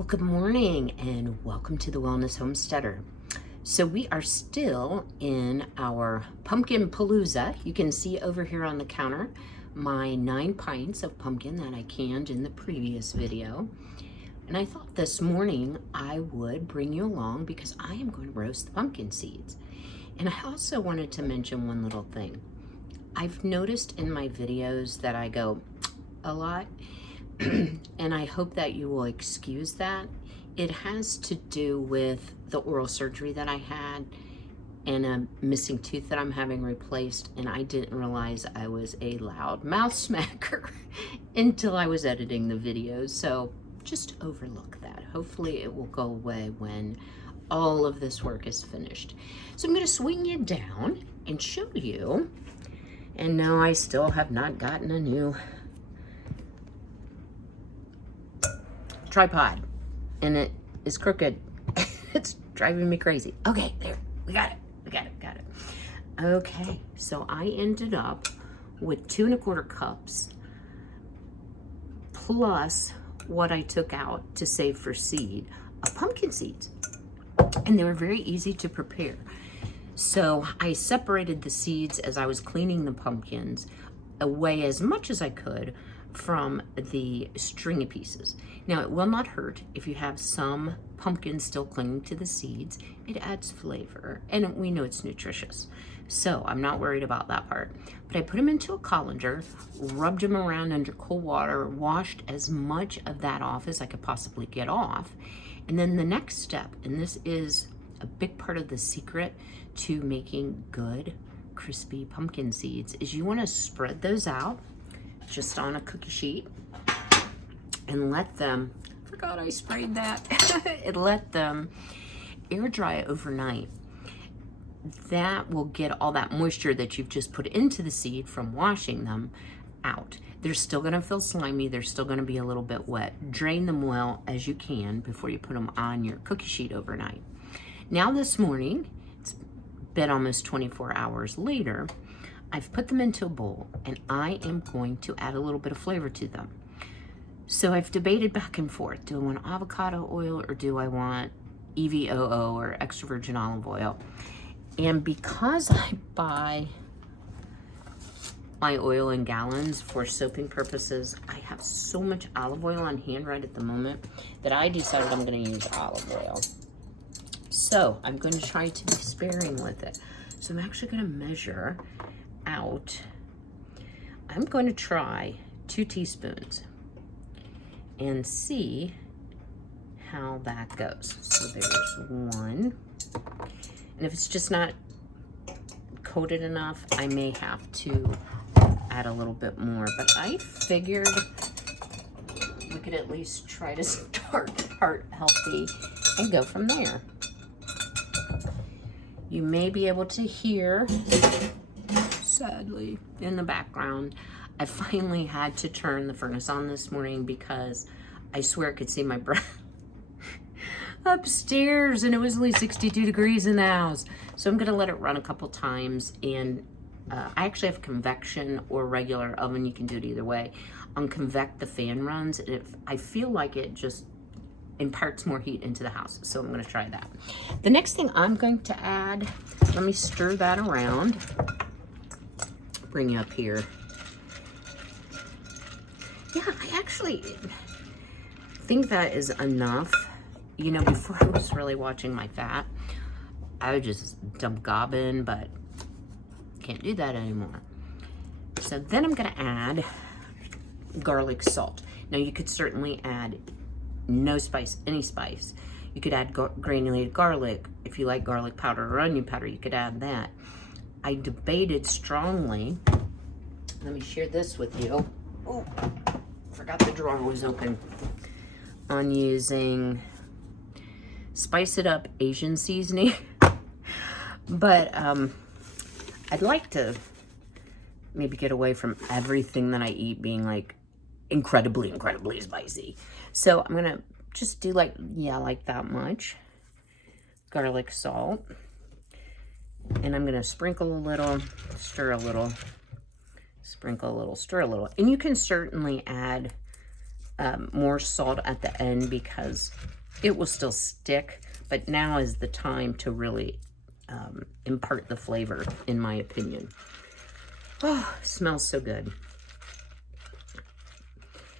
Well, good morning and welcome to the Wellness Homesteader. So we are still in our pumpkin palooza. You can see over here on the counter my 9 pints of pumpkin that I canned in the previous video. And I thought this morning I would bring you along because I am going to roast the pumpkin seeds. And I also wanted to mention one little thing. I've noticed in my videos that I go a lot, and I hope that you will excuse that. It has to do with the oral surgery that I had and a missing tooth that I'm having replaced, and I didn't realize I was a loud mouth smacker until I was editing the videos. So just overlook that. Hopefully it will go away when all of this work is finished. So I'm going to swing you down and show you. And no, I still have not gotten a new tripod, and it is crooked. It's driving me crazy. Okay, there, we got it. Okay, so I ended up with 2 1/4 cups plus what I took out to save for seed of pumpkin seeds, and they were very easy to prepare. So I separated the seeds as I was cleaning the pumpkins away as much as I could from the stringy pieces. Now, it will not hurt if you have some pumpkin still clinging to the seeds. It adds flavor, and we know it's nutritious. So I'm not worried about that part. But I put them into a colander, rubbed them around under cold water, washed as much of that off as I could possibly get off. And then the next step, and this is a big part of the secret to making good, crispy pumpkin seeds, is you want to spread those out just on a cookie sheet and let them, forgot I sprayed that, and let them air dry overnight. That will get all that moisture that you've just put into the seed from washing them out. They're still gonna feel slimy, they're still gonna be a little bit wet. Drain them well as you can before you put them on your cookie sheet overnight. Now this morning, it's been almost 24 hours later, I've put them into a bowl and I am going to add a little bit of flavor to them. So I've debated back and forth. Do I want avocado oil or do I want EVOO or extra virgin olive oil? And because I buy my oil in gallons for soaping purposes, I have so much olive oil on hand right at the moment that I decided I'm going to use olive oil. So I'm going to try to be sparing with it. So I'm actually going to measure out. I'm going to try 2 teaspoons and see how that goes. So there's 1. And if it's just not coated enough, I may have to add a little bit more. But I figured we could at least try to start heart healthy and go from there. You may be able to hear, sadly, in the background, I finally had to turn the furnace on this morning because I swear I could see my breath upstairs, and it was only 62 degrees in the house. So I'm gonna let it run a couple times, and I actually have convection or regular oven. You can do it either way. On convect, the fan runs, and I feel like it just imparts more heat into the house. So I'm gonna try that. The next thing I'm going to add, let me stir that around. Bring you up here. Yeah, I actually think that is enough. You know, before I was really watching my fat, I would just dump gobbin, but can't do that anymore. So then I'm gonna add garlic salt. Now you could certainly add no spice, any spice. You could add granulated garlic. If you like garlic powder or onion powder, you could add that. I debated strongly. Let me share this with you. Oh, forgot the drawer was open. On using Spice It Up Asian seasoning. But I'd like to maybe get away from everything that I eat being like incredibly spicy. So I'm gonna just do like that much garlic salt. And I'm gonna sprinkle a little, stir a little, sprinkle a little, stir a little. And you can certainly add more salt at the end because it will still stick, but now is the time to really impart the flavor, in my opinion. Oh, smells so good.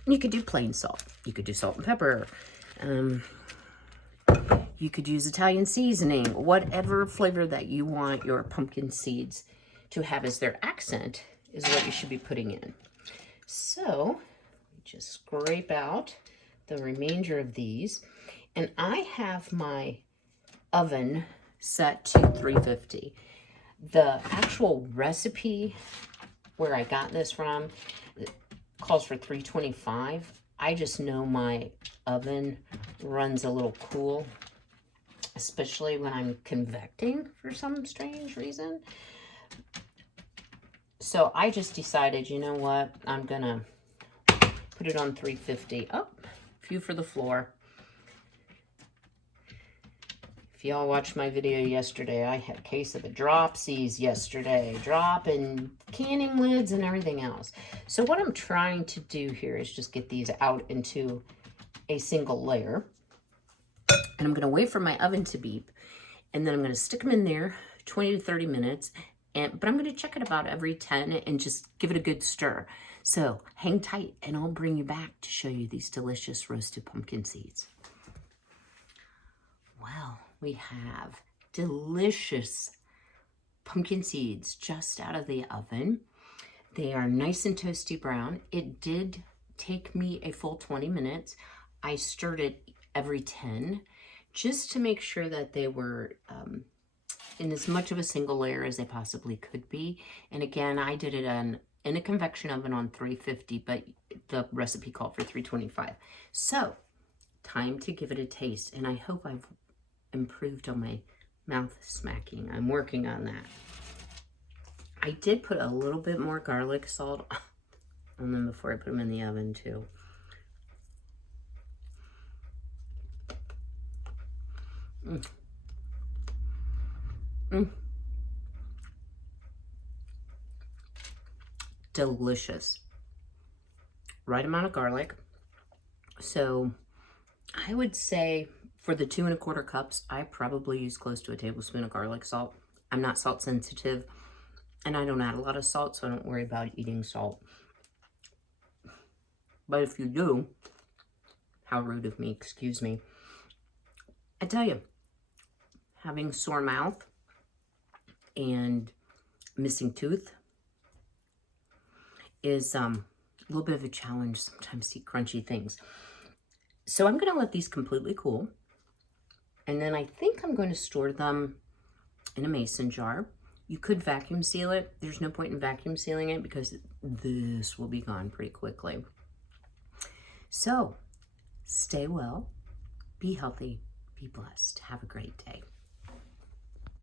You could do plain salt. You could do salt and pepper. You could use Italian seasoning, whatever flavor that you want your pumpkin seeds to have as their accent is what you should be putting in. So just scrape out the remainder of these. And I have my oven set to 350. The actual recipe where I got this from calls for 325. I just know my oven runs a little cool, especially when I'm convecting for some strange reason. So I just decided, you know what, I'm gonna put it on 350. Oh, few for the floor. If y'all watched my video yesterday, I had a case of the dropsies yesterday. Dropping canning lids and everything else. So what I'm trying to do here is just get these out into a single layer. And I'm going to wait for my oven to beep. And then I'm going to stick them in there 20 to 30 minutes. But I'm going to check it about every 10 and just give it a good stir. So hang tight and I'll bring you back to show you these delicious roasted pumpkin seeds. Well, we have delicious pumpkin seeds just out of the oven. They are nice and toasty brown. It did take me a full 20 minutes. I stirred it every 10 just to make sure that they were in as much of a single layer as they possibly could be. And again, I did it in a convection oven on 350, but the recipe called for 325. So, time to give it a taste. And I hope I've improved on my mouth smacking. I'm working on that. I did put a little bit more garlic salt on them before I put them in the oven too. Delicious. Right amount of garlic. So I would say for the 2 1/4 cups, I probably use close to a tablespoon of garlic salt. I'm not salt sensitive and I don't add a lot of salt, so I don't worry about eating salt. But if you do, how rude of me, excuse me. I tell you, having sore mouth and missing tooth is a little bit of a challenge sometimes to eat crunchy things. So I'm going to let these completely cool. And then I think I'm going to store them in a mason jar. You could vacuum seal it. There's no point in vacuum sealing it because this will be gone pretty quickly. So stay well, be healthy, be blessed. Have a great day.